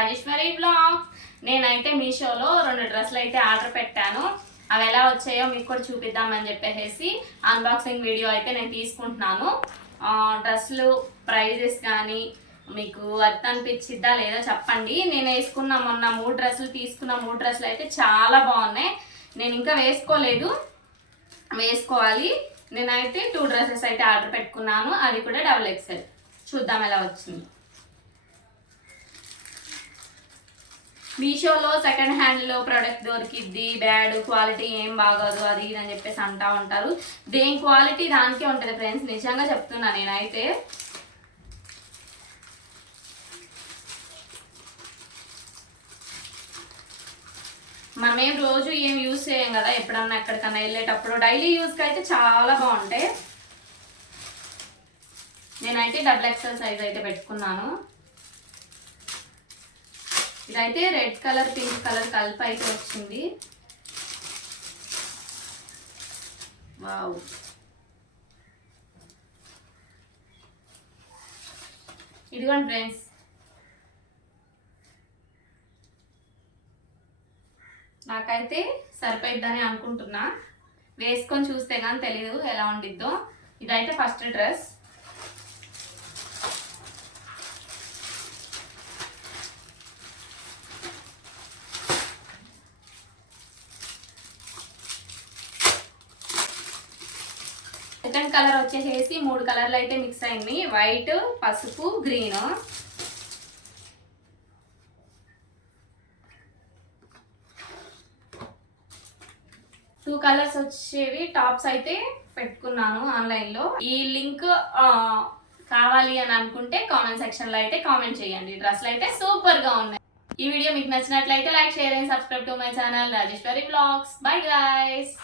Rajeshwari blogs. నేనైతే మీషోలో 2 డ్రెస్సులు అయితే ఆర్డర్ పెట్టాను. అవి ఎలా వచ్చాయో మీకు కూడా చూపిద్దామని చెప్పేసి అన్బాక్సింగ్ వీడియో అయితే నేను తీసుకుంటున్నాను. డ్రెస్సులు ప్రైజెస్ కానీ మీకు వర్త్ అనిపించిద్దా లేదా చెప్పండి. నేను వేసుకున్న మొన్న 3 డ్రెస్సులు తీసుకున్న 3 డ్రెస్సులు అయితే చాలా బాగున్నాయి. నేను ఇంకా వేసుకోలేదు, వేసుకోవాలి. నేనైతే 2 డ్రెస్సెస్ అయితే ఆర్డర్ పెట్టుకున్నాను, అది కూడా XXL. చూద్దాం ఎలా వచ్చింది. మీషోలో సెకండ్ హ్యాండ్లో ప్రోడక్ట్ దొరికిద్ది, బ్యాడ్ క్వాలిటీ ఏం బాగోదు అది ఇది అని చెప్పేసి అంటూ ఉంటారు. దేని క్వాలిటీ దానికే ఉంటుంది ఫ్రెండ్స్, నిజంగా చెప్తున్నా. నేనైతే మనమేం రోజు ఏం యూజ్ చేయం కదా, ఎప్పుడన్నా ఎక్కడికన్నా వెళ్ళేటప్పుడు డైలీ యూజ్కి అయితే చాలా బాగుంటాయి. నేనైతే XXL సైజ్ అయితే పెట్టుకున్నాను. ఇదైతే రెడ్ కలర్ పింక్ కలర్ కలిపి అయితే వచ్చింది. వావ్, ఇదిగోండి ఫ్రెండ్స్, నాకైతే సరిపోయిద్దని అనుకుంటున్నా. వేసుకొని చూస్తే కానీ తెలీదు ఎలా ఉండిద్దో. ఇదైతే ఫస్ట్ డ్రెస్. సెకండ్ కలర్ వచ్చేసేసి 3 కలర్లు అయితే మిక్స్ అయింది, వైట్, పసుపు, గ్రీన్. టూ కలర్స్ వచ్చేవి టాప్స్ అయితే పెట్టుకున్నాను ఆన్లైన్లో. ఈ లింక్ కావాలి అని అనుకుంటే కామెంట్ సెక్షన్లో అయితే కామెంట్ చేయండి. డ్రెస్లు అయితే సూపర్గా ఉన్నాయి. ఈ వీడియో మీకు నచ్చినట్లయితే like, share and subscribe to my channel Rajeshwari blogs. Bye guys.